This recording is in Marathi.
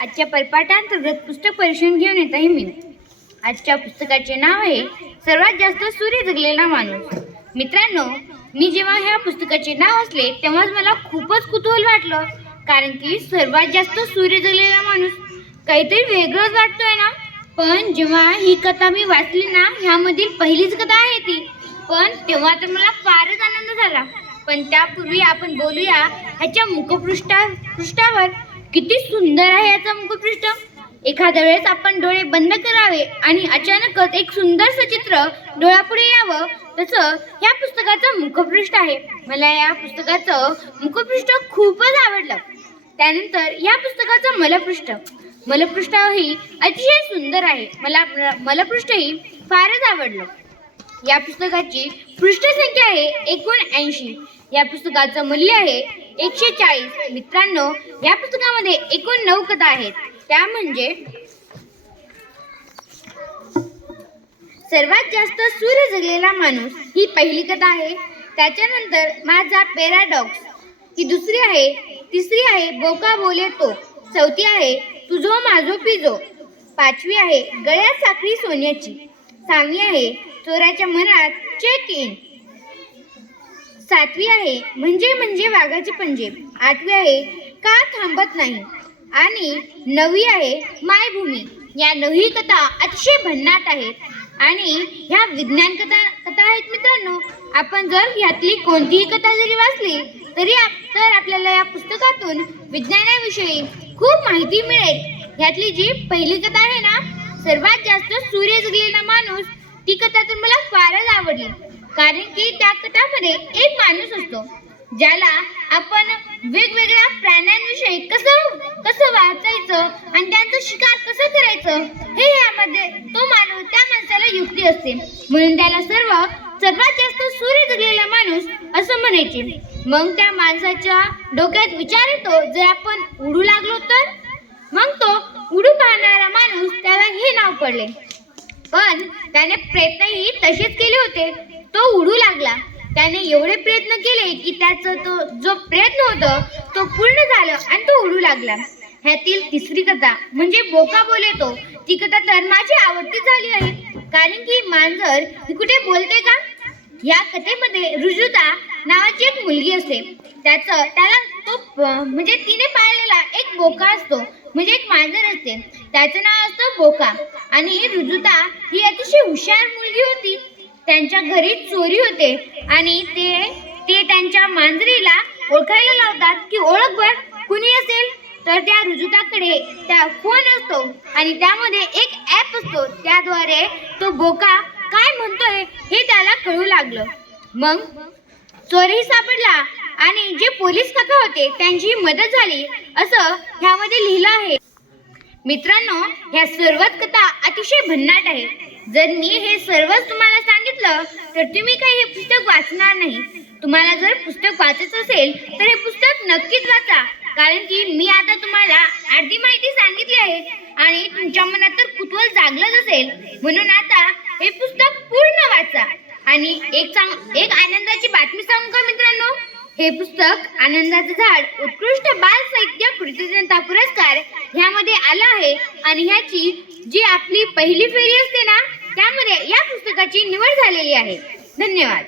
आजच्या परिपाठांतर्गत पुस्तक परीक्षण घेऊन येत आहे मी. आजच्या पुस्तकाचे नाव आहे सर्वात जास्त सूर्य जगलेला माणूस. मित्रांनो, मी जेव्हा ह्या पुस्तकाचे नाव वाचले तेव्हाच मला खूपच कुतूहल वाटलं, कारण की सर्वात जास्त सूर्य जगलेला माणूस काहीतरी वेगळंच वाटतोय ना. पण जेव्हा ही कथा मी वाचली ना, ह्यामधील पहिलीच कथा आहे ती. पण तेव्हा तर मला फारच आनंद झाला. पण त्यापूर्वी आपण बोलूया ह्याच्या मुखपृष्ठावर किती सुंदर आहे याचा मुखपृष्ठ. एखाद्या वेळेस आपण डोळे बंद करावे आणि अचानकच एक सुंदर चित्र डोळ्यापुढे यावं, तसं या पुस्तकाचं मुखपृष्ठ आहे. मला या पुस्तकाचं मुखपृष्ठ खूपच आवडलं. त्यानंतर या पुस्तकाचं मलपृष्ठही अतिशय सुंदर आहे. मला मलपृष्ठही फारच आवडलं. या पुस्तकाची पृष्ठसंख्या आहे 79. या पुस्तकाचं मूल्य आहे 140. मित्रांनो, या पुस्तकामध्ये एकूण 9 कथा आहेत. त्या म्हणजे सर्वात जास्त सूर्य जगलेला माणूस ही पहिली कथा आहे. त्याच्यानंतर माझा पॅराडॉक्स ही दुसरी आहे. तिसरी आहे बोका बोले तो. चौथी आहे तुझो माझो पिजो. पाचवी आहे गळ्यात साखळी सोन्याची. सहावी आहे चोराच्या मनात चेक इन. सातवी आहे म्हणजे वाघाचे पंजे. आठवी आहे का थांबत नाही. आणि 9वी आहे मायभूमी. या 9ही कथा अतिशय भन्नाट आहेत आणि ह्या विज्ञान कथा आहेत. मित्रांनो, आपण जर ह्यातली कोणतीही कथा जरी वाचली तरी आपल्याला या पुस्तकातून विज्ञानाविषयी खूप माहिती मिळेल. ह्यातली जी पहिली कथा आहे ना, सर्वात जास्त सूर्य जगलेला माणूस, ती कथा तर मला फारच आवडली. कारण की त्या कथामध्ये एक माणूस असतो ज्याला आपण वेगवेगळ्या प्राण्यांविषयी कसं वाचायचं आणि त्यांचं शिकार कसं करायचं हे यामध्ये त्या माणसाला युक्ती असते. म्हणून त्याला सर्वात जास्त सूर्य जगलेला माणूस असं म्हणायचे. मग त्या माणसाच्या डोक्यात विचार येतो, जर आपण उडू लागलो तर. मग तो उडू पाहणारा माणूस, त्याला हे नाव पडले. पण त्याने प्रयत्नही तसेच केले होते. तो उडू लागला. त्याने एवढे प्रयत्न केले की त्याचा जो प्रयत्न होता तो पूर्ण झाला आणि तो उडू लागला. ह्यातील तिसरी कथा म्हणजे बोका बोले तो, ती कथा तर माझी आवडती झाली आहे. कारण की मांजर ही कुठे बोलते का? या कथेमध्ये रुजुता नावाची एक मुलगी असते. तिने पाळलेला एक बोका असतो, म्हणजे एक मांजर असते. त्याचं नाव असतं बोका. आणि रुजुता ही अतिशय हुशार मुलगी होती. त्यांच्या घरी चोरी होते आणि ते त्यांच्या मांजरीला ओळखायला लावतात की ओळख बर कुणी असेल तर त्या रुजुताकडे त्या फोन असतो आणि त्यामध्ये एक ॲप असतो. त्याद्वारे तो बोका काय म्हणतोय हे त्याला कळू लागलं. मग चोरही सापडला आणि जे पोलीस काका होते त्यांची मदत झाली, असं ह्यामध्ये लिहिलं आहे. मित्रांनो, ह्या सर्वच कथा अतिशय भन्नाट आहेत. जर मी हे सर्वच तुम्हाला सांगितलं तर तुम्ही काही हे पुस्तक वाचणार नाही. तुम्हाला जर पुस्तक वाचायचं असेल तर हे पुस्तक नक्कीच वाचा. कारण की मी आता तुम्हाला अर्धी माहिती सांगितली आहे आणि तुमच्या मनात तर कुतूहल जागलंच असेल. म्हणून आता हे पुस्तक पूर्ण वाचा. आणि एक आनंदाची बातमी सांगू का मित्रांनो? हे पुस्तक आनंदाचं झाड उत्कृष्ट बाल साहित्य कृतिज्ञता पुरस्कार ह्यामध्ये आलं आहे. आणि ह्याची जी आपली पहिली फेरी असते ना, त्यामध्ये या पुस्तकाची निवड झालेली आहे. धन्यवाद.